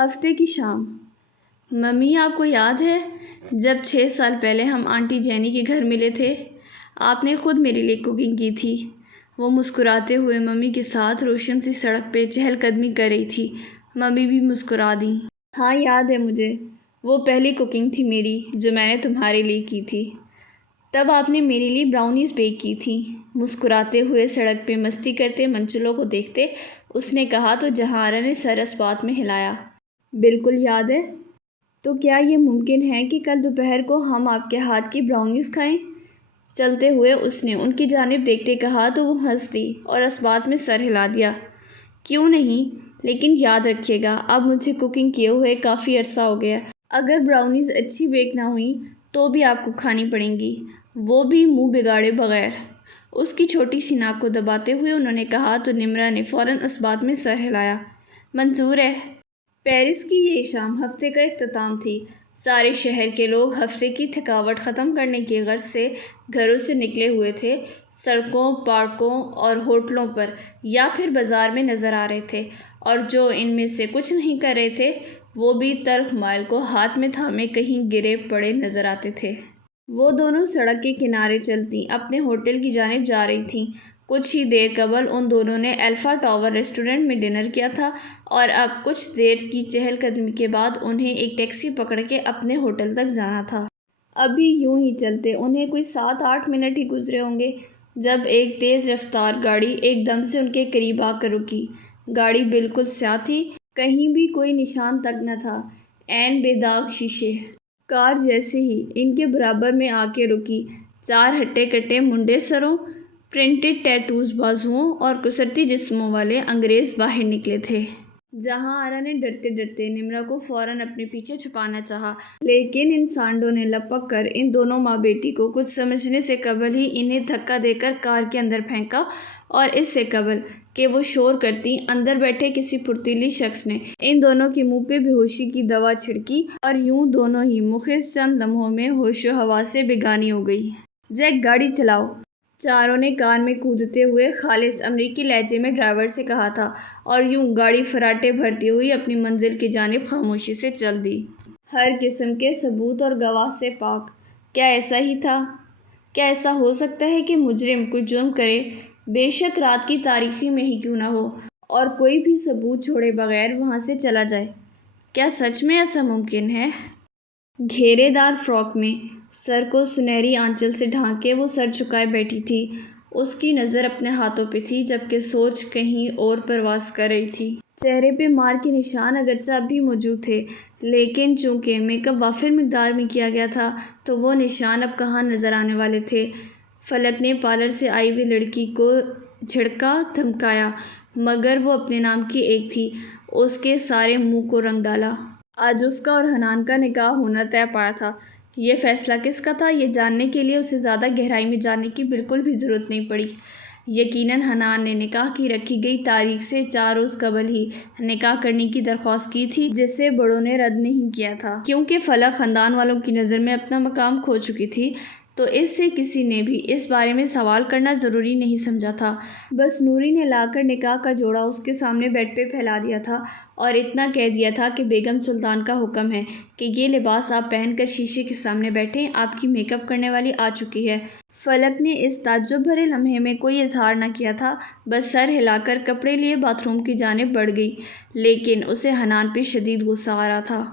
ہفتے کی شام۔ ممی، آپ کو یاد ہے جب 6 سال پہلے ہم آنٹی جینی کے گھر ملے تھے؟ آپ نے خود میرے لیے کوکنگ کی تھی۔ وہ مسکراتے ہوئے ممی کے ساتھ روشن سی سڑک پہ چہل قدمی کر رہی تھی۔ ممی بھی مسکرا دیں۔ ہاں، یاد ہے مجھے۔ وہ پہلی کوکنگ تھی میری جو میں نے تمہارے لیے کی تھی۔ تب آپ نے میرے لیے براؤنیز بیک کی تھیں۔ مسکراتے ہوئے سڑک پہ مستی کرتے منچلوں کو دیکھتے اس نے کہا تو جہارا نے سر اس بات میں ہلایا۔ بالکل یاد ہے۔ تو کیا یہ ممکن ہے کہ کل دوپہر کو ہم آپ کے ہاتھ کی براؤنیز کھائیں؟ چلتے ہوئے اس نے ان کی جانب دیکھتے کہا تو وہ ہنس دی اور اس بات میں سر ہلا دیا۔ کیوں نہیں، لیکن یاد رکھیے گا اب مجھے کوکنگ کیے ہوئے کافی عرصہ ہو گیا۔ اگر براؤنیز اچھی بیک نہ ہوئیں تو بھی آپ کو کھانی پڑیں گی، وہ بھی منہ بگاڑے بغیر۔ اس کی چھوٹی سی ناک کو دباتے ہوئے انہوں نے کہا تو نمرا نے فوراً اس بات میں سر ہلایا۔ منظور ہے۔ پیرس کی یہ شام ہفتے کا اختتام تھی۔ سارے شہر کے لوگ ہفتے کی تھکاوٹ ختم کرنے کی غرض سے گھروں سے نکلے ہوئے تھے۔ سڑکوں، پارکوں اور ہوٹلوں پر یا پھر بازار میں نظر آ رہے تھے، اور جو ان میں سے کچھ نہیں کر رہے تھے وہ بھی تلخ مال کو ہاتھ میں تھامے کہیں گرے پڑے نظر آتے تھے۔ وہ دونوں سڑک کے کنارے چلتی اپنے ہوٹل کی جانب جا رہی تھیں۔ کچھ ہی دیر قبل ان دونوں نے الفا ٹاور ریسٹورنٹ میں ڈنر کیا تھا اور اب کچھ دیر کی چہل قدمی کے بعد انہیں ایک ٹیکسی پکڑ کے اپنے ہوٹل تک جانا تھا۔ ابھی یوں ہی چلتے انہیں کوئی 7-8 منٹ ہی گزرے ہوں گے جب ایک تیز رفتار گاڑی ایک دم سے ان کے قریب آ کر رکی۔ گاڑی بالکل سیاہ تھی، کہیں بھی کوئی نشان تک نہ تھا، عین بے داغ شیشے۔ کار جیسے ہی ان کے برابر میں آ کے رکی، 4 ہٹے کٹے منڈے سروں، پرنٹڈ ٹیٹوز بازوؤں اور کسرتی جسموں والے انگریز باہر نکلے تھے۔ جہارا نے ڈرتے ڈرتے نمرا کو فوراً اپنے پیچھے چھپانا چاہا، لیکن ان سانڈوں نے لپک کر ان دونوں ماں بیٹی کو کچھ سمجھنے سے قبل ہی انہیں دھکا دے کر کار کے اندر پھینکا، اور اس سے قبل کہ وہ شور کرتیں اندر بیٹھے کسی پھرتیلی شخص نے ان دونوں کے منہ پہ بے ہوشی کی دوا چھڑکی اور یوں دونوں ہی مخص چند لمحوں میں ہوش و حواس سے بیگانی ہو گئی۔ جیک، گاڑی چلاؤ، چاروں نے کار میں کودتے ہوئے خالص امریکی لہجے میں ڈرائیور سے کہا تھا، اور یوں گاڑی فراٹے بھرتی ہوئی اپنی منزل کی جانب خاموشی سے چل دی۔ ہر قسم کے ثبوت اور گواہ سے پاک۔ کیا ایسا ہی تھا؟ کیا ایسا ہو سکتا ہے کہ مجرم کوئی جرم کرے، بے شک رات کی تاریکی میں ہی کیوں نہ ہو، اور کوئی بھی ثبوت چھوڑے بغیر وہاں سے چلا جائے؟ کیا سچ میں ایسا ممکن ہے؟ گھیرے دار فراک میں سر کو سنہری آنچل سے ڈھانکے وہ سر جھکائے بیٹھی تھی۔ اس کی نظر اپنے ہاتھوں پہ تھی جبکہ سوچ کہیں اور پرواز کر رہی تھی۔ چہرے پہ مار کے نشان اگرچہ اب بھی موجود تھے، لیکن چونکہ میک اپ وافر مقدار میں کیا گیا تھا تو وہ نشان اب کہاں نظر آنے والے تھے۔ فلک نے پارلر سے آئی ہوئی لڑکی کو جھڑکا دھمکایا، مگر وہ اپنے نام کی ایک تھی۔ اس کے سارے منہ کو رنگ ڈالا۔ آج اس کا اور حنان کا نکاح ہونا طے پایا تھا۔ یہ فیصلہ کس کا تھا، یہ جاننے کے لیے اسے زیادہ گہرائی میں جانے کی بالکل بھی ضرورت نہیں پڑی۔ یقیناً حنان نے نکاح کی رکھی گئی تاریخ سے 4 روز قبل ہی نکاح کرنے کی درخواست کی تھی، جسے بڑوں نے رد نہیں کیا تھا۔ کیونکہ فلک خاندان والوں کی نظر میں اپنا مقام کھو چکی تھی تو اس سے کسی نے بھی اس بارے میں سوال کرنا ضروری نہیں سمجھا تھا۔ بس نوری نے لا کر نکاح کا جوڑا اس کے سامنے بیڈ پہ پھیلا دیا تھا اور اتنا کہہ دیا تھا کہ بیگم سلطان کا حکم ہے کہ یہ لباس آپ پہن کر شیشے کے سامنے بیٹھیں، آپ کی میک اپ کرنے والی آ چکی ہے۔ فلک نے اس تعجب بھرے لمحے میں کوئی اظہار نہ کیا تھا، بس سر ہلا کر کپڑے لیے باتھ روم کی جانب بڑھ گئی، لیکن اسے حنان پہ شدید غصہ آ رہا تھا۔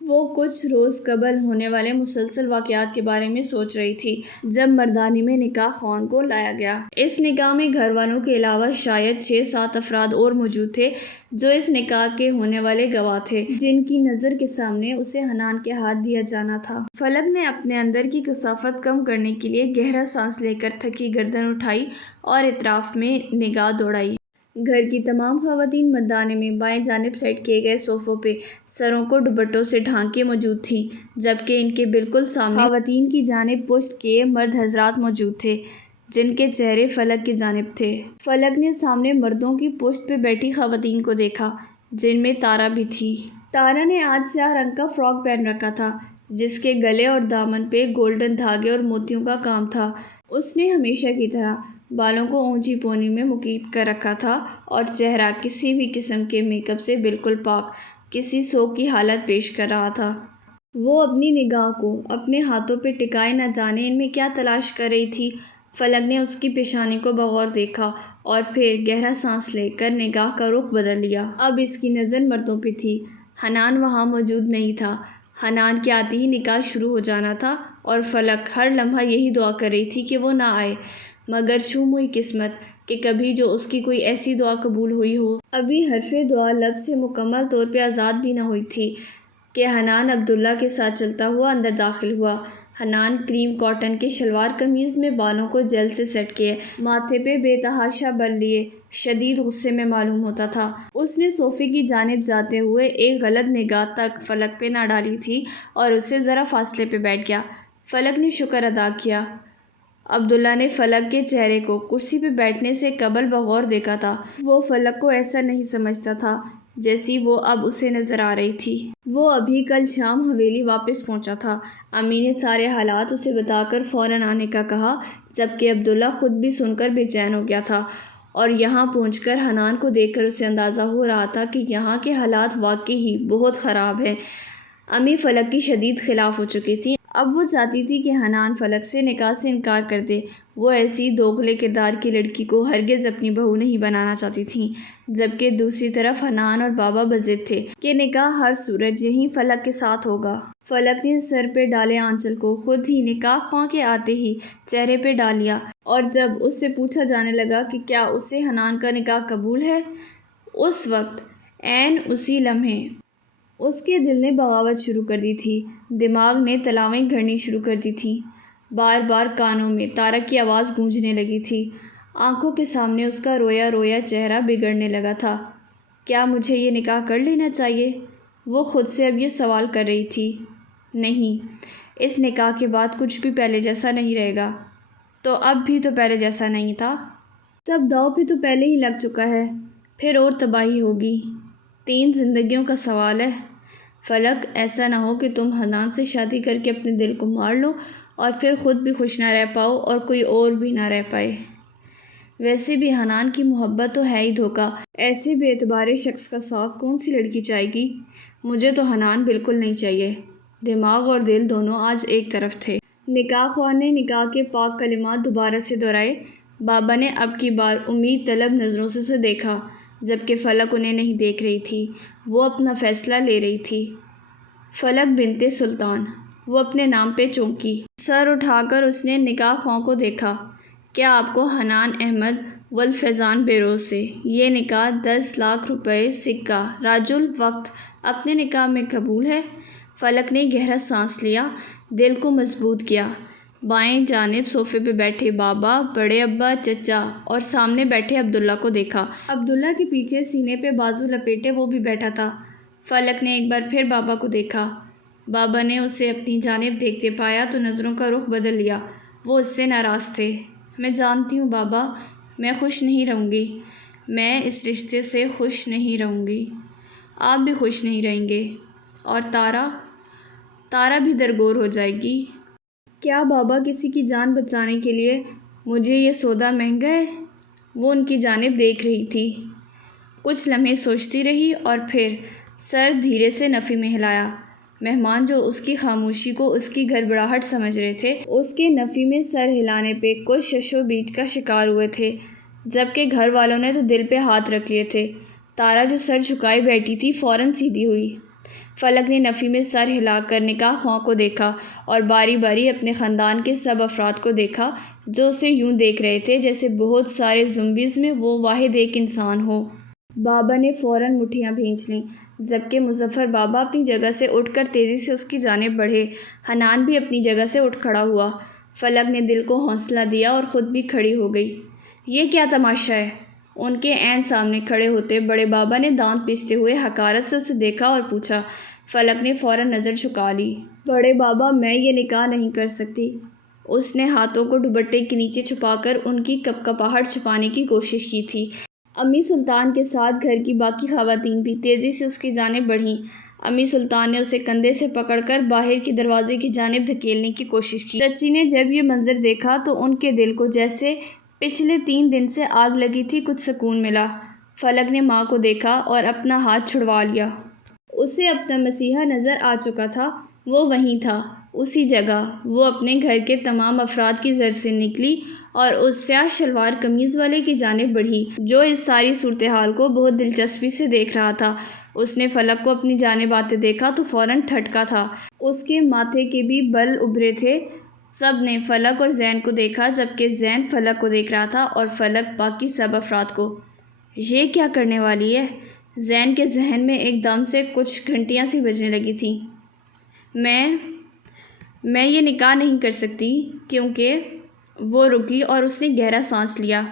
وہ کچھ روز قبل ہونے والے مسلسل واقعات کے بارے میں سوچ رہی تھی جب مردانی میں نکاح خوان کو لایا گیا۔ اس نکاح میں گھر والوں کے علاوہ شاید 6-7 افراد اور موجود تھے جو اس نکاح کے ہونے والے گواہ تھے، جن کی نظر کے سامنے اسے حنان کے ہاتھ دیا جانا تھا۔ فلک نے اپنے اندر کی کثافت کم کرنے کے لیے گہرا سانس لے کر تھکی گردن اٹھائی اور اطراف میں نگاہ دوڑائی۔ گھر کی تمام خواتین مردانے میں بائیں جانب سیٹ کیے گئے صوفوں پہ سروں کو دوپٹوں سے ڈھانکے موجود تھیں، جبکہ ان کے بالکل سامنے خواتین کی جانب پشت کیے مرد حضرات موجود تھے جن کے چہرے فلک کی جانب تھے۔ فلک نے سامنے مردوں کی پشت پہ بیٹھی خواتین کو دیکھا جن میں تارا بھی تھی۔ تارا نے آج سیاہ رنگ کا فراک پہن رکھا تھا جس کے گلے اور دامن پہ گولڈن دھاگے اور موتیوں کا کام تھا۔ اس نے ہمیشہ کی طرح بالوں کو اونچی پونی میں مکیت کر رکھا تھا اور چہرہ کسی بھی قسم کے میک اپ سے بالکل پاک، کسی سوگ کی حالت پیش کر رہا تھا۔ وہ اپنی نگاہ کو اپنے ہاتھوں پہ ٹکائے نہ جانے ان میں کیا تلاش کر رہی تھی۔ فلک نے اس کی پیشانی کو بغور دیکھا اور پھر گہرا سانس لے کر نگاہ کا رخ بدل لیا۔ اب اس کی نظر مردوں پہ تھی۔ حنان وہاں موجود نہیں تھا۔ حنان کے آتے ہی نکاح شروع ہو جانا تھا اور فلک ہر لمحہ یہی دعا کر رہی تھی کہ وہ نہ آئے، مگر چوم ہوئی قسمت کہ کبھی جو اس کی کوئی ایسی دعا قبول ہوئی ہو۔ ابھی حرف دعا لب سے مکمل طور پہ آزاد بھی نہ ہوئی تھی کہ حنان عبداللہ کے ساتھ چلتا ہوا اندر داخل ہوا۔ حنان کریم کاٹن کے شلوار قمیض میں بالوں کو جیل سے سیٹ کیے، ماتھے پہ بے تحاشا بل لیے شدید غصے میں معلوم ہوتا تھا۔ اس نے صوفے کی جانب جاتے ہوئے ایک غلط نگاہ تک فلک پہ نہ ڈالی تھی اور اس سے ذرا فاصلے پہ بیٹھ گیا۔ فلک نے شکر ادا کیا۔ عبداللہ نے فلک کے چہرے کو کرسی پہ بیٹھنے سے قبل بغور دیکھا تھا۔ وہ فلک کو ایسا نہیں سمجھتا تھا جیسی وہ اب اسے نظر آ رہی تھی۔ وہ ابھی کل شام حویلی واپس پہنچا تھا۔ امی نے سارے حالات اسے بتا کر فوراً آنے کا کہا، جبکہ عبداللہ خود بھی سن کر بے چین ہو گیا تھا اور یہاں پہنچ کر حنان کو دیکھ کر اسے اندازہ ہو رہا تھا کہ یہاں کے حالات واقعی ہی بہت خراب ہیں۔ امی فلک کی شدید خلاف ہو چکی تھیں۔ اب وہ چاہتی تھی کہ حنان فلک سے نکاح سے انکار کر دے۔ وہ ایسی دوغلے کردار کی لڑکی کو ہرگز اپنی بہو نہیں بنانا چاہتی تھیں، جبکہ دوسری طرف حنان اور بابا بضد تھے کہ نکاح ہر صورت یہیں فلک کے ساتھ ہوگا۔ فلک نے سر پہ ڈالے آنچل کو خود ہی نکاح خواہ کے آتے ہی چہرے پہ ڈال لیا، اور جب اس سے پوچھا جانے لگا کہ کیا اسے حنان کا نکاح قبول ہے، اس وقت عین اسی لمحے اس کے دل نے بغاوت شروع کر دی تھی، دماغ نے تلاویں گھڑنی شروع کر دی تھیں۔ بار بار کانوں میں طارق کی آواز گونجنے لگی تھی۔ آنکھوں کے سامنے اس کا رویا رویا چہرہ بگڑنے لگا تھا۔ کیا مجھے یہ نکاح کر لینا چاہیے؟ وہ خود سے اب یہ سوال کر رہی تھی۔ نہیں، اس نکاح کے بعد کچھ بھی پہلے جیسا نہیں رہے گا۔ تو اب بھی تو پہلے جیسا نہیں تھا۔ سب داؤ پہ تو پہلے ہی لگ چکا ہے، پھر اور تباہی ہوگی۔ 3 زندگیوں کا سوال ہے۔ فلک، ایسا نہ ہو کہ تم حنان سے شادی کر کے اپنے دل کو مار لو اور پھر خود بھی خوش نہ رہ پاؤ اور کوئی اور بھی نہ رہ پائے۔ ویسے بھی حنان کی محبت تو ہے ہی دھوکہ۔ ایسے بے اعتبار شخص کا ساتھ کون سی لڑکی چاہے گی؟ مجھے تو حنان بالکل نہیں چاہیے۔ دماغ اور دل دونوں آج ایک طرف تھے۔ نکاح خواہ نے نکاح کے پاک کلمات دوبارہ سے دہرائے۔ بابا نے اب کی بار امید طلب نظروں سے اسے دیکھا، جبکہ فلک انہیں نہیں دیکھ رہی تھی۔ وہ اپنا فیصلہ لے رہی تھی۔ فلک بنت سلطان، وہ اپنے نام پہ چونکی۔ سر اٹھا کر اس نے نکاح خواہ کو دیکھا۔ کیا آپ کو حنان احمد والفیضان بیروز سے یہ نکاح 10 لاکھ روپے سکہ راج الوقت اپنے نکاح میں قبول ہے؟ فلک نے گہرا سانس لیا، دل کو مضبوط کیا۔ بائیں جانب صوفے پہ بیٹھے بابا، بڑے ابا، چچا اور سامنے بیٹھے عبداللہ کو دیکھا۔ عبداللہ کے پیچھے سینے پہ بازو لپیٹے وہ بھی بیٹھا تھا۔ فلک نے ایک بار پھر بابا کو دیکھا۔ بابا نے اسے اپنی جانب دیکھتے پایا تو نظروں کا رخ بدل لیا۔ وہ اس سے ناراض تھے۔ میں جانتی ہوں بابا، میں خوش نہیں رہوں گی۔ میں اس رشتے سے خوش نہیں رہوں گی۔ آپ بھی خوش نہیں رہیں گے۔ اور تارا بھی درگور ہو جائے گی۔ کیا بابا کسی کی جان بچانے کے لیے مجھے یہ سودا مہنگا ہے؟ وہ ان کی جانب دیکھ رہی تھی، کچھ لمحے سوچتی رہی اور پھر سر دھیرے سے نفی میں ہلایا۔ مہمان جو اس کی خاموشی کو اس کی گھبراہٹ سمجھ رہے تھے، اس کے نفی میں سر ہلانے پہ کچھ شش و بیچ کا شکار ہوئے تھے، جبکہ گھر والوں نے تو دل پہ ہاتھ رکھ لیے تھے۔ تارا جو سر جھکائے بیٹھی تھی فوراً سیدھی ہوئی۔ فلک نے نفی میں سر ہلا کر نکاح خواہ کو دیکھا اور باری باری اپنے خاندان کے سب افراد کو دیکھا جو اسے یوں دیکھ رہے تھے جیسے بہت سارے زومبیز میں وہ واحد ایک انسان ہو۔ بابا نے فوراً مٹھیاں بھینچ لیں، جبکہ مظفر بابا اپنی جگہ سے اٹھ کر تیزی سے اس کی جانب بڑھے۔ حنان بھی اپنی جگہ سے اٹھ کھڑا ہوا۔ فلک نے دل کو حوصلہ دیا اور خود بھی کھڑی ہو گئی۔ یہ کیا تماشا ہے؟ ان کے عین سامنے کھڑے ہوتے بڑے بابا نے دانت پیستے ہوئے حقارت سے اسے دیکھا اور پوچھا۔ فلک نے فوراً نظر جھکا لی۔ بڑے بابا، میں یہ نکاح نہیں کر سکتی۔ اس نے ہاتھوں کو دوپٹے کے نیچے چھپا کر ان کی کپکپاہٹ چھپانے کی کوشش کی تھی۔ امی سلطان کے ساتھ گھر کی باقی خواتین بھی تیزی سے اس کی جانب بڑھیں۔ امی سلطان نے اسے کندھے سے پکڑ کر باہر کے دروازے کی جانب دھکیلنے کی کوشش کی۔ چچی نے جب یہ منظر دیکھا تو ان کے دل کو جیسے پچھلے 3 دن سے آگ لگی تھی کچھ سکون ملا۔ فلک نے ماں کو دیکھا اور اپنا ہاتھ چھڑوا لیا۔ اسے اپنا مسیحا نظر آ چکا تھا۔ وہ وہیں تھا، اسی جگہ۔ وہ اپنے گھر کے تمام افراد کی زد سے نکلی اور اس سیاہ شلوار قمیض والے کی جانب بڑھی جو اس ساری صورتحال کو بہت دلچسپی سے دیکھ رہا تھا۔ اس نے فلک کو اپنی جانب آتے دیکھا تو فوراً ٹھٹکا تھا۔ اس کے ماتھے کے بھی بل ابھرے تھے۔ سب نے فلک اور زین کو دیکھا، جبکہ زین فلک کو دیکھ رہا تھا اور فلک باقی سب افراد کو۔ یہ کیا کرنے والی ہے؟ زین کے ذہن میں ایک دم سے کچھ گھنٹیاں سی بجنے لگی تھیں۔ میں یہ نکاح نہیں کر سکتی کیونکہ وہ رکی اور اس نے گہرا سانس لیا۔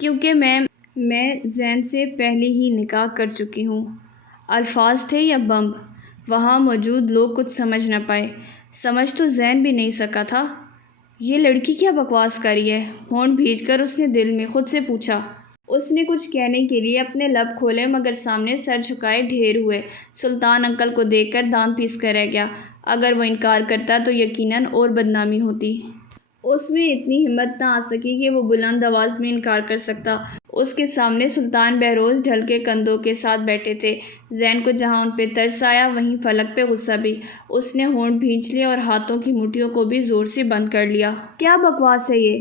کیونکہ میں زین سے پہلے ہی نکاح کر چکی ہوں۔ الفاظ تھے یا بمب؟ وہاں موجود لوگ کچھ سمجھ نہ پائے۔ سمجھ تو زین بھی نہیں سکا تھا۔ یہ لڑکی کیا بکواس کر رہی ہے؟ ہونٹ بھیج کر اس نے دل میں خود سے پوچھا۔ اس نے کچھ کہنے کے لیے اپنے لب کھولے مگر سامنے سر جھکائے ڈھیر ہوئے سلطان انکل کو دیکھ کر دانت پیس کر رہ گیا۔ اگر وہ انکار کرتا تو یقیناً اور بدنامی ہوتی۔ اس میں اتنی ہمت نہ آ سکی کہ وہ بلند آواز میں انکار کر سکتا۔ اس کے سامنے سلطان بہروز ڈھل کے کندھوں کے ساتھ بیٹھے تھے۔ زین کو جہاں ان پہ ترس آیا وہیں فلک پہ غصہ بھی۔ اس نے ہونٹ بھینچ لیے اور ہاتھوں کی مٹھیوں کو بھی زور سے بند کر لیا۔ کیا بکواس ہے یہ؟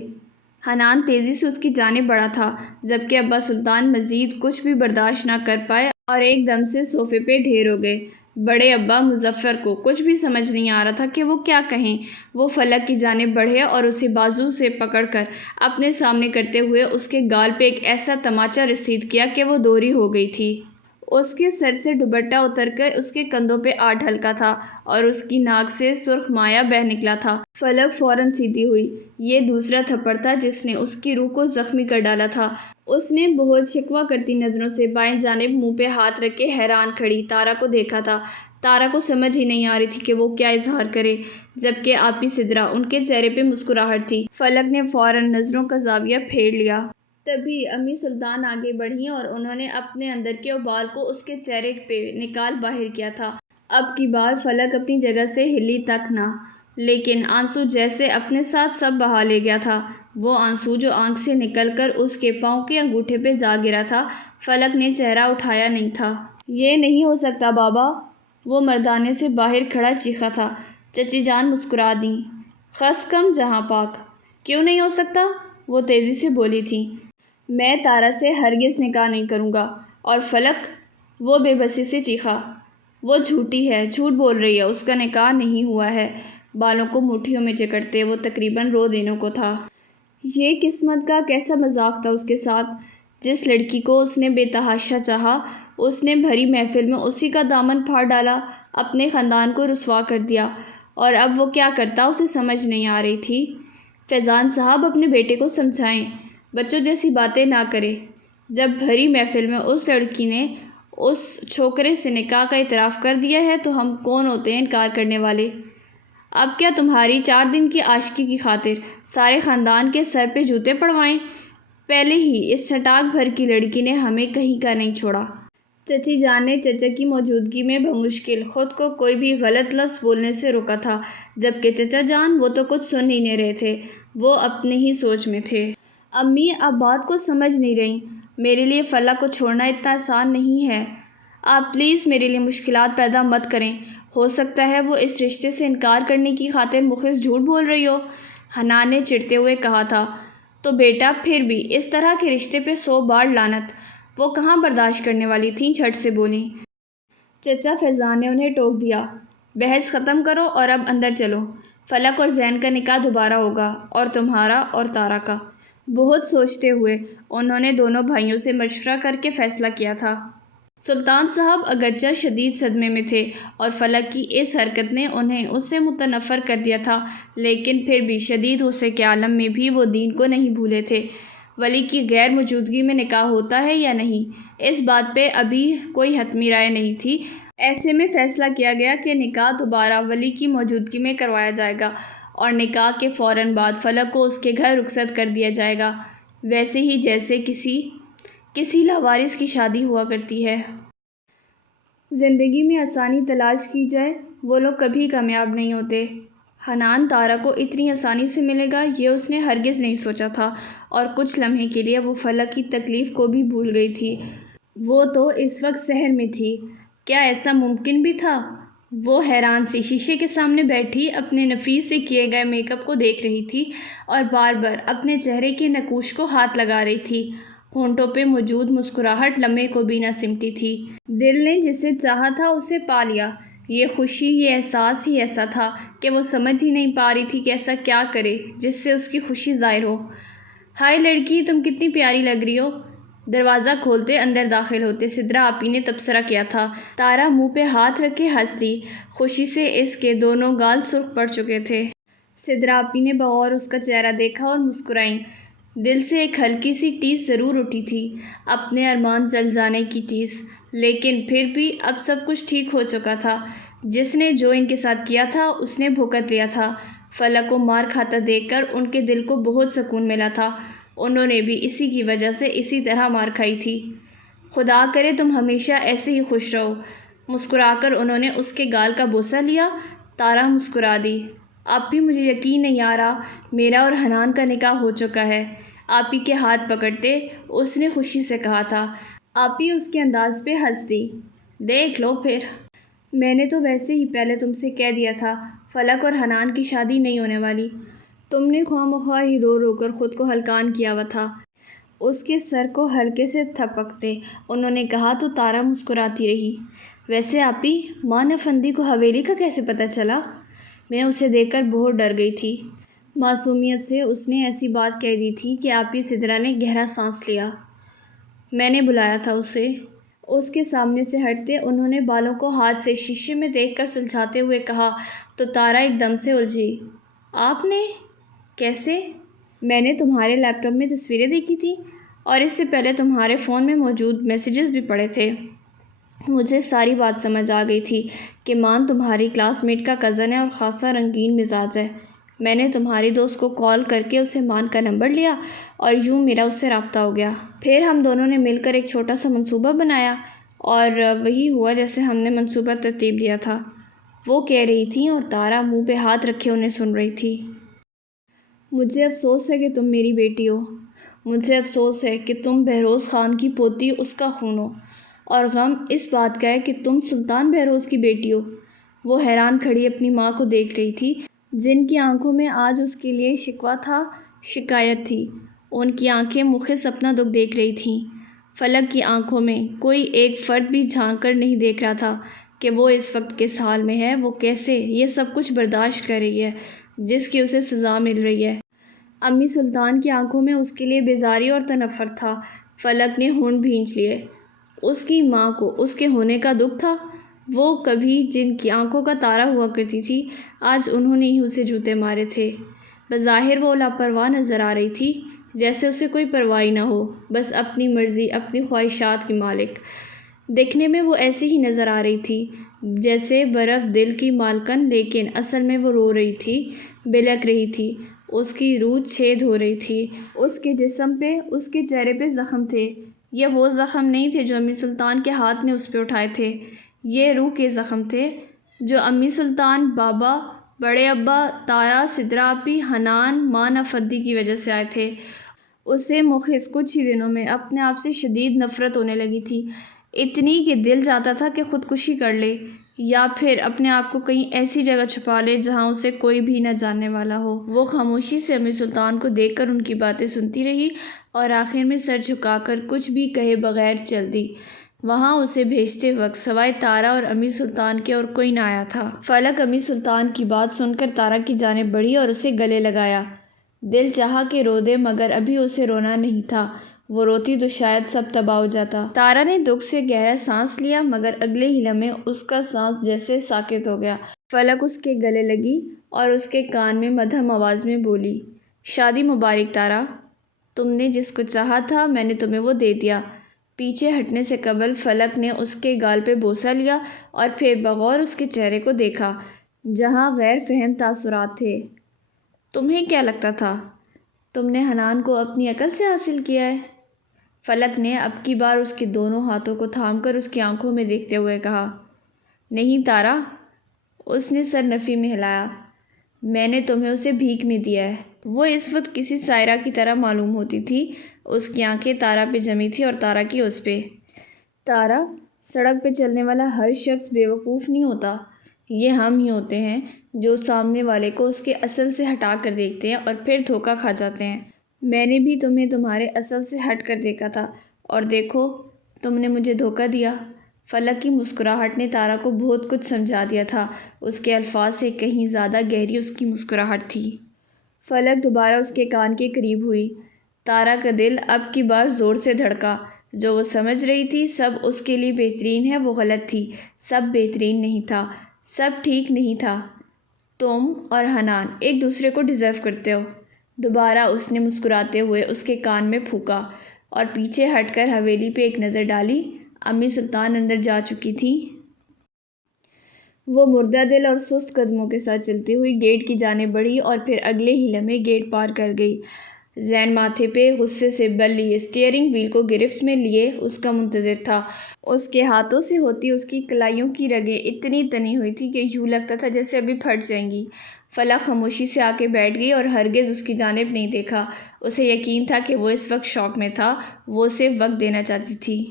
حنان تیزی سے اس کی جانب بڑھا تھا، جبکہ ابا سلطان مزید کچھ بھی برداشت نہ کر پائے اور ایک دم سے صوفے پہ ڈھیر ہو گئے۔ بڑے ابا مظفر کو کچھ بھی سمجھ نہیں آ رہا تھا کہ وہ کیا کہیں۔ وہ فلک کی جانب بڑھے اور اسے بازو سے پکڑ کر اپنے سامنے کرتے ہوئے اس کے گال پہ ایک ایسا تماچا رسید کیا کہ وہ دوہری ہو گئی تھی۔ اس کے سر سے دوپٹہ اتر کر اس کے کندھوں پہ آ ڈھلکا تھا اور اس کی ناک سے سرخ مایہ بہہ نکلا تھا۔ فلک فوراً سیدھی ہوئی۔ یہ دوسرا تھپڑ تھا جس نے اس کی روح کو زخمی کر ڈالا تھا۔ اس نے بہت شکوہ کرتی نظروں سے بائیں جانب منہ پہ ہاتھ رکھ کے حیران کھڑی تارا کو دیکھا تھا۔ تارا کو سمجھ ہی نہیں آ رہی تھی کہ وہ کیا اظہار کرے، جبکہ آپی سدرا ان کے چہرے پہ مسکراہٹ تھی۔ فلک نے فوراً نظروں کا زاویہ پھیر لیا۔ تبھی امی سلطان آگے بڑھیں اور انہوں نے اپنے اندر کے ابال کو اس کے چہرے پہ نکال باہر کیا تھا۔ اب کی بار فلک اپنی جگہ سے ہلی تک نہ، لیکن آنسو جیسے اپنے ساتھ سب بہا لے گیا تھا۔ وہ آنسو جو آنکھ سے نکل کر اس کے پاؤں کے انگوٹھے پہ جا گرا تھا۔ فلک نے چہرہ اٹھایا نہیں تھا۔ یہ نہیں ہو سکتا بابا، وہ مردانے سے باہر کھڑا چیخا تھا۔ چچی جان مسکرا دیں۔ خس کم جہاں پاک، کیوں نہیں ہو سکتا؟ وہ تیزی سے بولی تھی۔ میں تارا سے ہرگز نکاح نہیں کروں گا۔ اور فلک، وہ بے بسی سے چیخا، وہ جھوٹی ہے، جھوٹ بول رہی ہے، اس کا نکاح نہیں ہوا ہے۔ بالوں کو مٹھیوں میں جکڑتے وہ تقریباً رو دینے کو تھا۔ یہ قسمت کا کیسا مذاق تھا اس کے ساتھ۔ جس لڑکی کو اس نے بے تحاشا چاہا، اس نے بھری محفل میں اسی کا دامن پھاڑ ڈالا، اپنے خاندان کو رسوا کر دیا۔ اور اب وہ کیا کرتا اسے سمجھ نہیں آ رہی تھی۔ فیضان صاحب اپنے بیٹے کو سمجھائیں، بچوں جیسی باتیں نہ کرے۔ جب بھری محفل میں اس لڑکی نے اس چھوکرے سے نکاح کا اعتراف کر دیا ہے تو ہم کون ہوتے ہیں انکار کرنے والے؟ اب کیا تمہاری 4 دن کی عاشقی کی خاطر سارے خاندان کے سر پہ جوتے پڑوائیں؟ پہلے ہی اس چھٹاک بھر کی لڑکی نے ہمیں کہیں کا نہیں چھوڑا۔ چچی جان نے چچا کی موجودگی میں بمشکل خود کو کوئی بھی غلط لفظ بولنے سے روکا تھا، جبکہ چچا جان وہ تو کچھ سن ہی نہیں رہے تھے، وہ اپنی ہی سوچ میں تھے۔ امی آپ بات کو سمجھ نہیں رہیں۔ میرے لیے فلک کو چھوڑنا اتنا آسان نہیں ہے۔ آپ پلیز میرے لیے مشکلات پیدا مت کریں۔ ہو سکتا ہے وہ اس رشتے سے انکار کرنے کی خاطر مخلص جھوٹ بول رہی ہو، حنان نے چڑھتے ہوئے کہا تھا۔ تو بیٹا پھر بھی اس طرح کے رشتے پہ 100 بار لعنت۔ وہ کہاں برداشت کرنے والی تھیں، جھٹ سے بولیں۔ چچا فیضان نے انہیں ٹوک دیا۔ بحث ختم کرو اور اب اندر چلو۔ فلک اور زین کا نکاح دوبارہ ہوگا اور تمہارا اور تارا کا۔ بہت سوچتے ہوئے انہوں نے دونوں بھائیوں سے مشورہ کر کے فیصلہ کیا تھا۔ سلطان صاحب اگرچہ شدید صدمے میں تھے اور فلک کی اس حرکت نے انہیں اس سے متنفر کر دیا تھا، لیکن پھر بھی شدید غصے کے عالم میں بھی وہ دین کو نہیں بھولے تھے۔ ولی کی غیر موجودگی میں نکاح ہوتا ہے یا نہیں، اس بات پہ ابھی کوئی حتمی رائے نہیں تھی۔ ایسے میں فیصلہ کیا گیا کہ نکاح دوبارہ ولی کی موجودگی میں کروایا جائے گا اور نکاح کے فوراً بعد فلک کو اس کے گھر رخصت کر دیا جائے گا، ویسے ہی جیسے کسی لاوارث کی شادی ہوا کرتی ہے۔ زندگی میں آسانی تلاش کی جائے، وہ لوگ کبھی کامیاب نہیں ہوتے۔ حنان تارا کو اتنی آسانی سے ملے گا یہ اس نے ہرگز نہیں سوچا تھا، اور کچھ لمحے کے لیے وہ فلک کی تکلیف کو بھی بھول گئی تھی۔ وہ تو اس وقت سحر میں تھی۔ کیا ایسا ممکن بھی تھا؟ وہ حیران سی شیشے کے سامنے بیٹھی اپنے نفیس سے کیے گئے میک اپ کو دیکھ رہی تھی اور بار بار اپنے چہرے کے نقوش کو ہاتھ لگا رہی تھی۔ ہونٹوں پہ موجود مسکراہٹ لمحے کو بھی نہ سمٹی تھی۔ دل نے جسے چاہا تھا اسے پا لیا۔ یہ خوشی، یہ احساس ہی ایسا تھا کہ وہ سمجھ ہی نہیں پا رہی تھی کہ ایسا کیا کرے جس سے اس کی خوشی ظاہر ہو۔ ہائے لڑکی، تم کتنی پیاری لگ رہی ہو۔ دروازہ کھولتے اندر داخل ہوتے سدرا آپی نے تبصرہ کیا تھا۔ تارا منہ پہ ہاتھ رکھے ہنس دی۔ خوشی سے اس کے دونوں گال سرخ پڑ چکے تھے۔ سدرا آپی نے بغور اس کا چہرہ دیکھا اور مسکرائیں۔ دل سے ایک ہلکی سی ٹیس ضرور اٹھی تھی، اپنے ارمان جل جانے کی ٹیس، لیکن پھر بھی اب سب کچھ ٹھیک ہو چکا تھا۔ جس نے جو ان کے ساتھ کیا تھا اس نے بھگت لیا تھا۔ فلک کو مار کھاتا دیکھ کر ان کے دل کو بہت سکون ملا تھا۔ انہوں نے بھی اسی کی وجہ سے اسی طرح مار کھائی تھی۔ خدا کرے تم ہمیشہ ایسے ہی خوش رہو۔ مسکرا کر انہوں نے اس کے گال کا بوسہ لیا۔ تارا مسکرا دی۔ آپی، مجھے یقین نہیں آ رہا، میرا اور حنان کا نکاح ہو چکا ہے۔ آپی کے ہاتھ پکڑتے اس نے خوشی سے کہا تھا۔ آپی اس کے انداز پہ ہنس دی۔ دیکھ لو پھر، میں نے تو ویسے ہی پہلے تم سے کہہ دیا تھا فلک اور حنان کی شادی نہیں ہونے والی۔ تم نے خواہ مخواہ ہی رو رو کر خود کو ہلکان کیا ہوا تھا۔ اس کے سر کو ہلکے سے تھپکتے انہوں نے کہا تو تارا مسکراتی رہی۔ ویسے آپی، مان افندی کو حویلی کا کیسے پتہ چلا؟ میں اسے دیکھ کر بہت ڈر گئی تھی۔ معصومیت سے اس نے ایسی بات کہہ دی تھی کہ آپی سدرا نے گہرا سانس لیا۔ میں نے بلایا تھا اسے۔ اس کے سامنے سے ہٹتے انہوں نے بالوں کو ہاتھ سے شیشے میں دیکھ کر سلجھاتے ہوئے کہا تو تارا ایک دم سے الجھی۔ آپ نے؟ کیسے؟ میں نے تمہارے لیپ ٹاپ میں تصویریں دیکھی تھیں اور اس سے پہلے تمہارے فون میں موجود میسیجز بھی پڑھے تھے۔ مجھے ساری بات سمجھ آ گئی تھی کہ مان تمہاری کلاس میٹ کا کزن ہے اور خاصا رنگین مزاج ہے۔ میں نے تمہاری دوست کو کال کر کے اسے مان کا نمبر لیا اور یوں میرا اس سے رابطہ ہو گیا۔ پھر ہم دونوں نے مل کر ایک چھوٹا سا منصوبہ بنایا اور وہی ہوا جیسے ہم نے منصوبہ ترتیب دیا تھا، وہ کہہ رہی تھیں اور تارا منہ پہ ہاتھ رکھے انہیں سن رہی تھی۔ مجھے افسوس ہے کہ تم میری بیٹی ہو۔ مجھے افسوس ہے کہ تم بہروز خان کی پوتی اس کا خون ہو، اور غم اس بات کا ہے کہ تم سلطان بہروز کی بیٹی ہو۔ وہ حیران کھڑی اپنی ماں کو دیکھ رہی تھی، جن کی آنکھوں میں آج اس کے لیے شکوہ تھا، شکایت تھی۔ ان کی آنکھیں مخص اپنا دکھ دیکھ رہی تھیں۔ فلک کی آنکھوں میں کوئی ایک فرد بھی جھانک کر نہیں دیکھ رہا تھا کہ وہ اس وقت کس حال میں ہے، وہ کیسے یہ سب کچھ برداشت کر رہی ہے جس کی اسے سزا مل رہی ہے۔ امی سلطان کی آنکھوں میں اس کے لیے بیزاری اور تنفر تھا۔ فلک نے ہونٹ بھینچ لیے۔ اس کی ماں کو اس کے ہونے کا دکھ تھا۔ وہ کبھی جن کی آنکھوں کا تارا ہوا کرتی تھی، آج انہوں نے ہی اسے جوتے مارے تھے۔ بظاہر وہ لاپرواہ نظر آ رہی تھی، جیسے اسے کوئی پرواہ نہ ہو، بس اپنی مرضی، اپنی خواہشات کی مالک۔ دیکھنے میں وہ ایسی ہی نظر آ رہی تھی جیسے برف دل کی مالکن، لیکن اصل میں وہ رو رہی تھی، بلک رہی تھی، اس کی روح چھید ہو رہی تھی۔ اس کے جسم پہ، اس کے چہرے پہ زخم تھے۔ یہ وہ زخم نہیں تھے جو امی سلطان کے ہاتھ نے اس پہ اٹھائے تھے، یہ روح کے زخم تھے جو امی سلطان، بابا، بڑے ابا، تارا، سدرا آپی، حنان، مان افندی کی وجہ سے آئے تھے۔ اسے مخص کچھ ہی دنوں میں اپنے آپ سے شدید نفرت ہونے لگی تھی، اتنی کہ دل چاہتا تھا کہ خودکشی کر لے یا پھر اپنے آپ کو کہیں ایسی جگہ چھپا لے جہاں اسے کوئی بھی نہ جاننے والا ہو۔ وہ خاموشی سے امی سلطان کو دیکھ کر ان کی باتیں سنتی رہی اور آخر میں سر جھکا کر کچھ بھی کہے بغیر چل دی۔ وہاں اسے بھیجتے وقت سوائے تارا اور امی سلطان کے اور کوئی نہ آیا تھا۔ فلک امی سلطان کی بات سن کر تارا کی جانب بڑھی اور اسے گلے لگایا۔ دل چاہا کہ رو دے مگر ابھی اسے رونا نہیں تھا، وہ روتی تو شاید سب تباہ ہو جاتا۔ تارا نے دکھ سے گہرا سانس لیا مگر اگلے ہی لمحے اس کا سانس جیسے ساکت ہو گیا۔ فلک اس کے گلے لگی اور اس کے کان میں مدھم آواز میں بولی، شادی مبارک تارا، تم نے جس کو چاہا تھا میں نے تمہیں وہ دے دیا۔ پیچھے ہٹنے سے قبل فلک نے اس کے گال پہ بوسہ لیا اور پھر بغور اس کے چہرے کو دیکھا جہاں غیر فہم تاثرات تھے۔ تمہیں کیا لگتا تھا تم نے حنان کو اپنی عقل سے حاصل کیا ہے؟ فلک نے اب کی بار اس کے دونوں ہاتھوں کو تھام کر اس کی آنکھوں میں دیکھتے ہوئے کہا۔ نہیں تارا، اس نے سر نفی میں ہلایا، میں نے تمہیں اسے بھیک میں دیا ہے۔ وہ اس وقت کسی سائرہ کی طرح معلوم ہوتی تھی، اس کی آنکھیں تارا پہ جمی تھی اور تارا کی اس پہ۔ تارا، سڑک پہ چلنے والا ہر شخص بیوقوف نہیں ہوتا، یہ ہم ہی ہوتے ہیں جو سامنے والے کو اس کے اصل سے ہٹا کر دیکھتے ہیں اور پھر دھوکہ کھا جاتے ہیں۔ میں نے بھی تمہیں تمہارے اصل سے ہٹ کر دیکھا تھا اور دیکھو تم نے مجھے دھوکہ دیا۔ فلک کی مسکراہٹ نے تارا کو بہت کچھ سمجھا دیا تھا۔ اس کے الفاظ سے کہیں زیادہ گہری اس کی مسکراہٹ تھی۔ فلک دوبارہ اس کے کان کے قریب ہوئی۔ تارا کا دل اب کی بار زور سے دھڑکا۔ جو وہ سمجھ رہی تھی سب اس کے لیے بہترین ہے وہ غلط تھی۔ سب بہترین نہیں تھا، سب ٹھیک نہیں تھا۔ تم اور حنان ایک دوسرے کو ڈیزرو کرتے ہو۔ دوبارہ اس نے مسکراتے ہوئے اس کے کان میں پھونکا اور پیچھے ہٹ کر حویلی پہ ایک نظر ڈالی۔ امی سلطان اندر جا چکی تھی۔ وہ مردہ دل اور سست قدموں کے ساتھ چلتی ہوئی گیٹ کی جانب بڑھی اور پھر اگلے ہی لمحے گیٹ پار کر گئی۔ زین ماتھے پہ غصے سے بل لیے اسٹیئرنگ وہیل کو گرفت میں لیے اس کا منتظر تھا۔ اس کے ہاتھوں سے ہوتی اس کی کلائیوں کی رگیں اتنی تنی ہوئی تھی کہ یوں لگتا تھا جیسے ابھی پھٹ جائیں گی۔ فلک خاموشی سے آ کے بیٹھ گئی اور ہرگز اس کی جانب نہیں دیکھا۔ اسے یقین تھا کہ وہ اس وقت شوق میں تھا، وہ صرف وقت دینا چاہتی تھی۔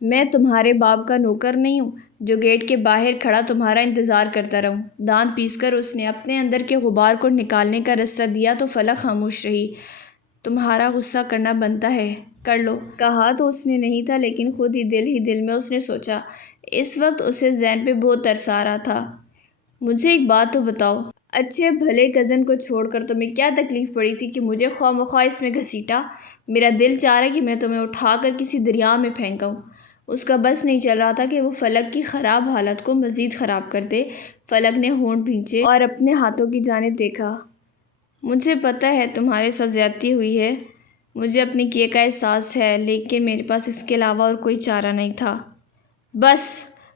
میں تمہارے باپ کا نوکر نہیں ہوں جو گیٹ کے باہر کھڑا تمہارا انتظار کرتا رہوں۔ دانت پیس کر اس نے اپنے اندر کے غبار کو نکالنے کا راستہ دیا تو فلک خاموش رہی۔ تمہارا غصہ کرنا بنتا ہے، کر لو۔ کہا تو اس نے نہیں تھا لیکن خود ہی دل میں اس نے سوچا۔ اس وقت اسے زین پہ بہت ترس آ رہا تھا۔ مجھے ایک بات تو بتاؤ، اچھے بھلے کزن کو چھوڑ کر تمہیں کیا تکلیف پڑی تھی کہ مجھے خواہ مخواہ اس میں گھسیٹا؟ میرا دل چاہ رہا ہے کہ میں تمہیں اٹھا کر کسی دریا میں پھینکاؤں۔ اس کا بس نہیں چل رہا تھا کہ وہ فلک کی خراب حالت کو مزید خراب کر دے۔ فلک نے ہونٹ بھینچے اور اپنے ہاتھوں کی جانب دیکھا۔ مجھے پتہ ہے تمہارے ساتھ زیادتی ہوئی ہے، مجھے اپنے کیے کا احساس ہے، لیکن میرے پاس اس کے علاوہ اور کوئی چارہ نہیں تھا۔ بس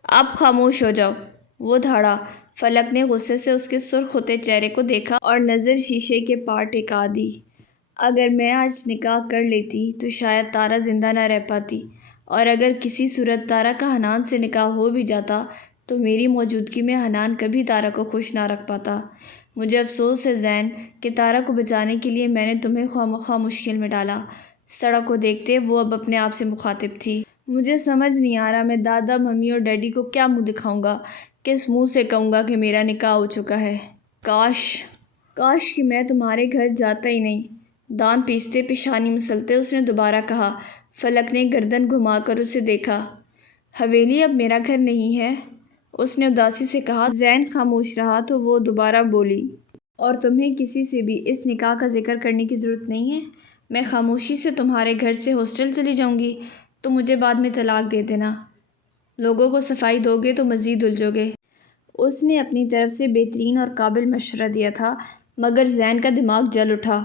اب خاموش ہو جاؤ، وہ دھاڑا۔ فلک نے غصے سے اس کے سرخ ہوتے چہرے کو دیکھا اور نظر شیشے کے پار ٹکا دی۔ اگر میں آج نکاح کر لیتی تو شاید تارا زندہ نہ رہ پاتی، اور اگر کسی صورت تارا کا حنان سے نکاح ہو بھی جاتا تو میری موجودگی میں حنان کبھی تارا کو خوش نہ رکھ پاتا۔ مجھے افسوس ہے زین کہ تارا کو بچانے کے لیے میں نے تمہیں خواہ مخواہ مشکل میں ڈالا۔ سڑک کو دیکھتے وہ اب اپنے آپ سے مخاطب تھی۔ مجھے سمجھ نہیں آ رہا میں دادا ممی اور ڈیڈی کو کیا منہ دکھاؤں گا، کس منہ سے کہوں گا کہ میرا نکاح ہو چکا ہے۔ کاش کہ میں تمہارے گھر جاتا ہی نہیں۔ دانت پیستے پیشانی مسلتے اس نے دوبارہ کہا۔ فلک نے گردن گھما کر اسے دیکھا۔ حویلی اب میرا گھر نہیں ہے، اس نے اداسی سے کہا۔ زین خاموش رہا تو وہ دوبارہ بولی، اور تمہیں کسی سے بھی اس نکاح کا ذکر کرنے کی ضرورت نہیں ہے۔ میں خاموشی سے تمہارے گھر سے ہاسٹل چلی جاؤں گی، تم مجھے بعد میں طلاق دے دینا۔ لوگوں کو صفائی دو گے تو مزید الجھو گے۔ اس نے اپنی طرف سے بہترین اور قابل مشورہ دیا تھا، مگر زین کا دماغ جل اٹھا۔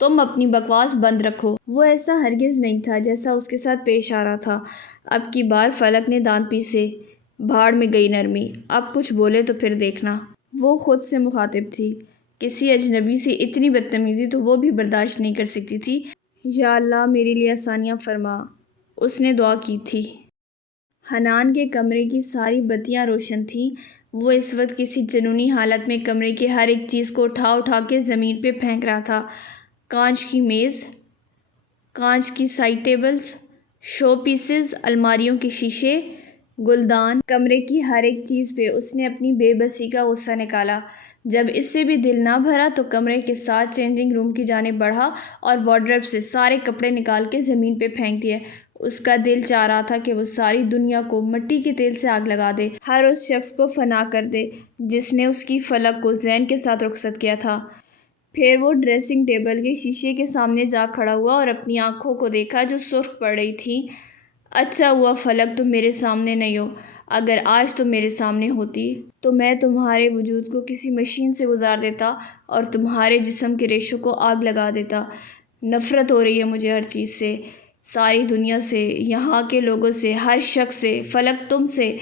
تم اپنی بکواس بند رکھو۔ وہ ایسا ہرگز نہیں تھا جیسا اس کے ساتھ پیش آ رہا تھا۔ اب کی بار فلک نے دانت پیسے۔ بھاڑ میں گئی نرمی، اب کچھ بولے تو پھر دیکھنا۔ وہ خود سے مخاطب تھی۔ کسی اجنبی سے اتنی بدتمیزی تو وہ بھی برداشت نہیں کر سکتی تھی۔ یا اللہ میرے لیے آسانیاں فرما، اس نے دعا کی تھی۔ حنان کے کمرے کی ساری بتیاں روشن تھیں۔ وہ اس وقت کسی جنونی حالت میں کمرے کی ہر ایک چیز کو اٹھا کے زمین پہ پھینک رہا تھا۔ کانچ کی میز، کانچ کی سائڈ ٹیبلز، شو پیسز، الماریوں کے شیشے، گلدان، کمرے کی ہر ایک چیز پہ اس نے اپنی بے بسی کا غصہ نکالا۔ جب اس سے بھی دل نہ بھرا تو کمرے کے ساتھ چینجنگ روم کی جانب بڑھا اور وارڈروب سے سارے کپڑے نکال کے زمین پہ پھینک دیے۔ اس کا دل چاہ رہا تھا کہ وہ ساری دنیا کو مٹی کے تیل سے آگ لگا دے، ہر اس شخص کو فنا کر دے جس نے اس کی فلک کو زین کے ساتھ رخصت کیا تھا۔ پھر وہ ڈریسنگ ٹیبل کے شیشے کے سامنے جا کھڑا ہوا اور اپنی آنکھوں کو دیکھا جو سرخ پڑ رہی تھیں۔ اچھا ہوا فلک تم میرے سامنے نہیں ہو، اگر آج تم میرے سامنے ہوتی تو میں تمہارے وجود کو کسی مشین سے گزار دیتا اور تمہارے جسم کے ریشوں کو آگ لگا دیتا۔ نفرت ہو رہی ہے مجھے ہر چیز سے، ساری دنیا سے، یہاں کے لوگوں سے، ہر شخص سے، فلک تم سے،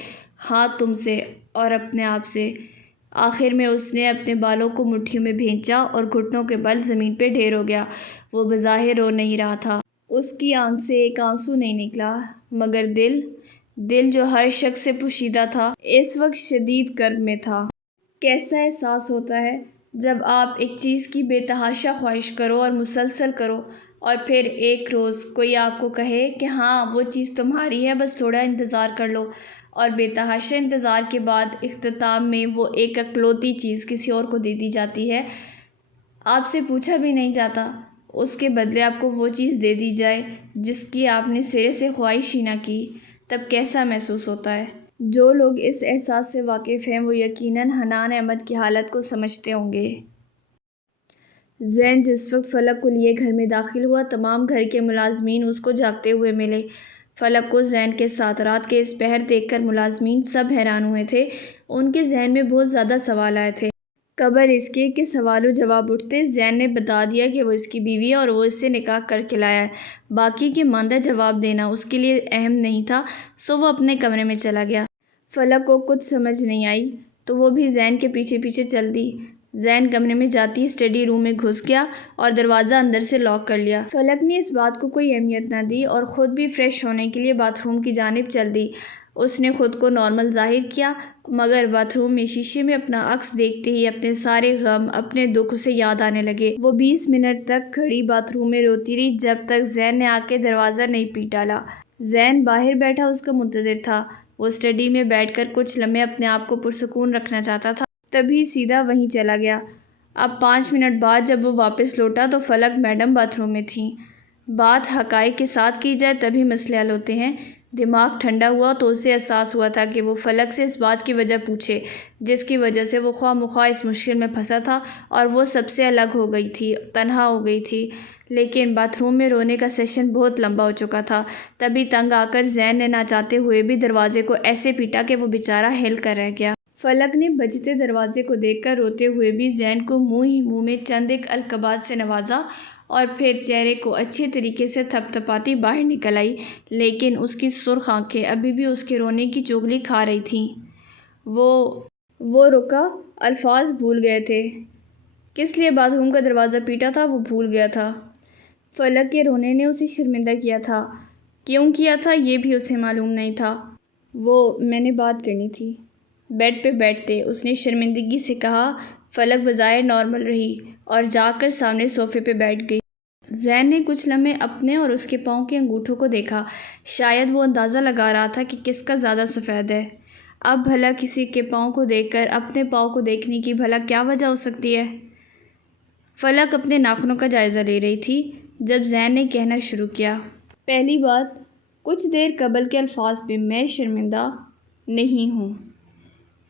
ہاں تم سے اور اپنے آپ سے۔ آخر میں اس نے اپنے بالوں کو مٹھیوں میں بھینچا اور گھٹنوں کے بل زمین پہ ڈھیر ہو گیا۔ وہ بظاہر رو نہیں رہا تھا، اس کی آنکھ سے ایک آنسو نہیں نکلا، مگر دل جو ہر شخص سے پوشیدہ تھا اس وقت شدید کرب میں تھا۔ کیسا احساس ہوتا ہے جب آپ ایک چیز کی بے تحاشا خواہش کرو اور مسلسل کرو اور پھر ایک روز کوئی آپ کو کہے کہ ہاں وہ چیز تمہاری ہے، بس تھوڑا انتظار کر لو، اور بے تحاشا انتظار کے بعد اختتام میں وہ ایک اکلوتی چیز کسی اور کو دے دی جاتی ہے، آپ سے پوچھا بھی نہیں جاتا، اس کے بدلے آپ کو وہ چیز دے دی جائے جس کی آپ نے سرے سے خواہش ہی نہ کی، تب کیسا محسوس ہوتا ہے؟ جو لوگ اس احساس سے واقف ہیں وہ یقیناً حنان احمد کی حالت کو سمجھتے ہوں گے۔ زین جس وقت فلک کو لیے گھر میں داخل ہوا، تمام گھر کے ملازمین اس کو جاگتے ہوئے ملے۔ فلک کو زین کے ساتھ رات کے اس پہر دیکھ کر ملازمین سب حیران ہوئے تھے۔ ان کے ذہن میں بہت زیادہ سوال آئے تھے۔ قبل اس کے کہ سوال و جواب اٹھتے، زین نے بتا دیا کہ وہ اس کی بیوی ہے اور وہ اس سے نکاح کر کے لایا ہے۔ باقی کے ماندہ جواب دینا اس کے لیے اہم نہیں تھا، سو وہ اپنے کمرے میں چلا گیا۔ فلک کو کچھ سمجھ نہیں آئی تو وہ بھی زین کے پیچھے پیچھے چل دی۔ زین کمرے میں جاتی اسٹڈی روم میں گھس گیا اور دروازہ اندر سے لاک کر لیا۔ فلک نے اس بات کو کوئی اہمیت نہ دی اور خود بھی فریش ہونے کے لیے باتھ روم کی جانب چل دی۔ اس نے خود کو نارمل ظاہر کیا، مگر باتھ روم میں شیشے میں اپنا عکس دیکھتے ہی اپنے سارے غم، اپنے دکھ اسے یاد آنے لگے۔ وہ 20 منٹ تک کھڑی باتھ روم میں روتی رہی جب تک زین نے آ کے دروازہ نہیں پیٹ ڈالا۔ زین باہر بیٹھا اس کا منتظر تھا۔ وہ اسٹڈی میں بیٹھ کر کچھ لمحے اپنے آپ کو پرسکون رکھنا چاہتا تھا، تبھی سیدھا وہیں چلا گیا۔ اب 5 منٹ بعد جب وہ واپس لوٹا تو فلک میڈم باتھ روم میں تھیں۔ بات حقائق کے ساتھ کی جائے تبھی مسئلے حل ہوتے ہیں۔ دماغ ٹھنڈا ہوا تو اسے احساس ہوا تھا کہ وہ فلک سے اس بات کی وجہ پوچھے جس کی وجہ سے وہ خواہ مخواہ اس مشکل میں پھنسا تھا، اور وہ سب سے الگ ہو گئی تھی، تنہا ہو گئی تھی۔ لیکن باتھ روم میں رونے کا سیشن بہت لمبا ہو چکا تھا۔ تبھی تنگ آ کر زین نے نہ چاہتے ہوئے بھی دروازے کو ایسے پیٹا کہ وہ بیچارہ ہل کر رہ گیا۔ فلک نے بجتے دروازے کو دیکھ کر روتے ہوئے بھی زین کو منہ ہی منہ میں چند ایک القابات سے نوازا اور پھر چہرے کو اچھے طریقے سے تھپ تھپاتی باہر نکل آئی، لیکن اس کی سرخ آنکھیں ابھی بھی اس کے رونے کی چغلی کھا رہی تھیں۔ وہ رکا، الفاظ بھول گئے تھے۔ کس لیے باتھ روم کا دروازہ پیٹا تھا وہ بھول گیا تھا۔ فلک کے رونے نے اسے شرمندہ کیا تھا، کیوں کیا تھا یہ بھی اسے معلوم نہیں تھا۔ میں نے بات کرنی تھی۔ بیڈ پہ بیٹھتے اس نے شرمندگی سے کہا۔ فلک بظاہر نارمل رہی اور جا کر سامنے صوفے پہ بیٹھ گئی۔ زین نے کچھ لمحے اپنے اور اس کے پاؤں کے انگوٹھوں کو دیکھا، شاید وہ اندازہ لگا رہا تھا کہ کس کا زیادہ سفید ہے۔ اب بھلا کسی کے پاؤں کو دیکھ کر اپنے پاؤں کو دیکھنے کی بھلا کیا وجہ ہو سکتی ہے؟ فلک اپنے ناخنوں کا جائزہ لے رہی تھی جب زین نے کہنا شروع کیا۔ پہلی بات، کچھ دیر قبل کے الفاظ پہ میں شرمندہ نہیں ہوں۔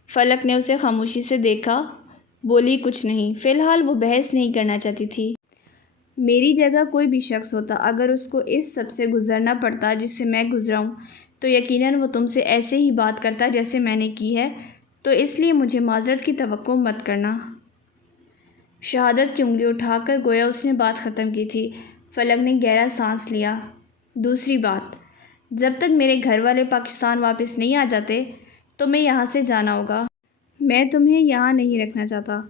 فلک نے اسے خاموشی سے دیکھا، بولی کچھ نہیں۔ فی الحال وہ بحث نہیں کرنا چاہتی تھی۔ میری جگہ کوئی بھی شخص ہوتا، اگر اس کو اس سب سے گزرنا پڑتا جس سے میں گزرا ہوں، تو یقیناً وہ تم سے ایسے ہی بات کرتا جیسے میں نے کی ہے، تو اس لیے مجھے معذرت کی توقع مت کرنا۔ شہادت کی انگلی اٹھا کر گویا اس نے بات ختم کی تھی۔ فلک نے گہرا سانس لیا۔ دوسری بات، جب تک میرے گھر والے پاکستان واپس نہیں آ جاتے تو میں یہاں سے جانا ہوگا۔ میں تمہیں یہاں نہیں رکھنا چاہتا۔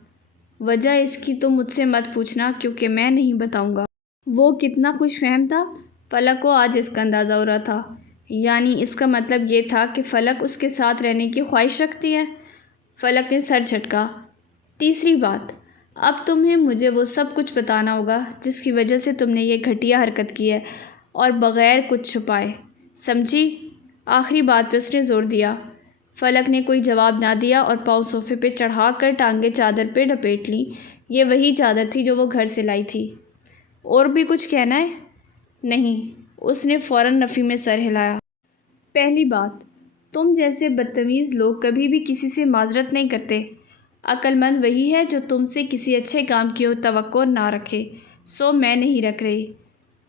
وجہ اس کی تم مجھ سے مت پوچھنا کیونکہ میں نہیں بتاؤں گا۔ وہ کتنا خوش فہم تھا، فلک کو آج اس کا اندازہ ہو رہا تھا۔ یعنی اس کا مطلب یہ تھا کہ فلک اس کے ساتھ رہنے کی خواہش رکھتی ہے۔ فلک نے سر جھٹکا۔ تیسری بات، اب تمہیں مجھے وہ سب کچھ بتانا ہوگا جس کی وجہ سے تم نے یہ گھٹیا حرکت کی ہے، اور بغیر کچھ چھپائے، سمجھی؟ آخری بات پہ اس نے زور دیا۔ فلک نے کوئی جواب نہ دیا اور پاؤں صوفے پہ چڑھا کر ٹانگیں چادر پہ لپیٹ لیں۔ یہ وہی چادر تھی جو وہ گھر سے لائی تھی۔ اور بھی کچھ کہنا ہے؟ نہیں، اس نے فوراً نفی میں سر ہلایا۔ پہلی بات، تم جیسے بدتمیز لوگ کبھی بھی کسی سے معذرت نہیں کرتے۔ عقل مند وہی ہے جو تم سے کسی اچھے کام کی توقع نہ رکھے، سو میں نہیں رکھ رہی۔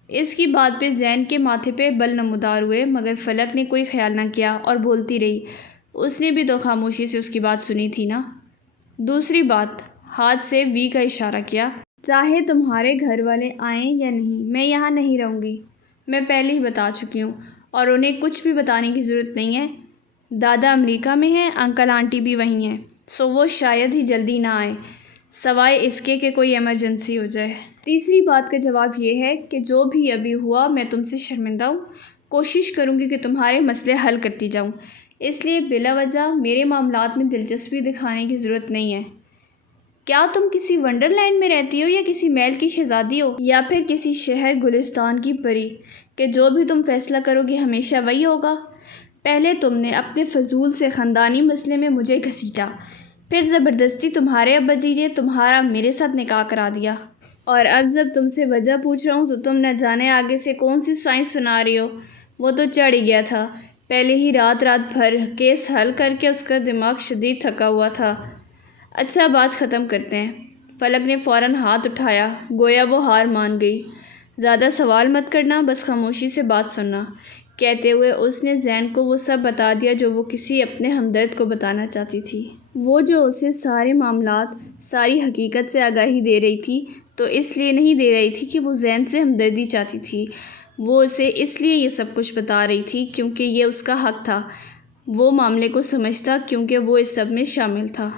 اس کی بات پہ زین کے ماتھے پہ بل نمودار ہوئے، مگر فلک نے کوئی خیال نہ کیا اور بولتی رہی۔ اس نے بھی تو خاموشی سے اس کی بات سنی تھی نا۔ دوسری بات، ہاتھ سے وی کا اشارہ کیا۔ چاہے تمہارے گھر والے آئیں یا نہیں، میں یہاں نہیں رہوں گی۔ میں پہلے ہی بتا چکی ہوں اور انہیں کچھ بھی بتانے کی ضرورت نہیں ہے۔ دادا امریکہ میں ہیں، انکل آنٹی بھی وہیں ہیں، سو وہ شاید ہی جلدی نہ آئیں، سوائے اس کے کہ کوئی ایمرجنسی ہو جائے۔ تیسری بات کا جواب یہ ہے کہ جو بھی ابھی ہوا میں تم سے شرمندہ ہوں، کوشش کروں گی کہ تمہارے مسئلے حل کرتی جاؤں، اس لیے بلا وجہ میرے معاملات میں دلچسپی دکھانے کی ضرورت نہیں ہے۔ کیا تم کسی ونڈر لینڈ میں رہتی ہو یا کسی محل کی شہزادی ہو یا پھر کسی شہر گلستان کی پری کہ جو بھی تم فیصلہ کرو گے ہمیشہ وہی ہوگا؟ پہلے تم نے اپنے فضول سے خاندانی مسئلے میں مجھے گھسیٹا، پھر زبردستی تمہارے ابا جی نے تمہارا میرے ساتھ نکاح کرا دیا، اور اب جب تم سے وجہ پوچھ رہا ہوں تو تم نہ جانے آگے سے کون سی سائنس سنا رہی ہو۔ وہ تو چڑھ ہی گیا تھا، پہلے ہی رات بھر کیس حل کر کے اس کا دماغ شدید تھکا ہوا تھا۔ اچھا بات ختم کرتے ہیں۔ فلک نے فوراً ہاتھ اٹھایا، گویا وہ ہار مان گئی۔ زیادہ سوال مت کرنا، بس خاموشی سے بات سننا، کہتے ہوئے اس نے زین کو وہ سب بتا دیا جو وہ کسی اپنے ہمدرد کو بتانا چاہتی تھی۔ وہ جو اسے سارے معاملات، ساری حقیقت سے آگاہی دے رہی تھی تو اس لیے نہیں دے رہی تھی کہ وہ زین سے ہمدردی چاہتی تھی، وہ اسے اس لیے یہ سب کچھ بتا رہی تھی کیونکہ یہ اس کا حق تھا۔ وہ معاملے کو سمجھتا کیونکہ وہ اس سب میں شامل تھا۔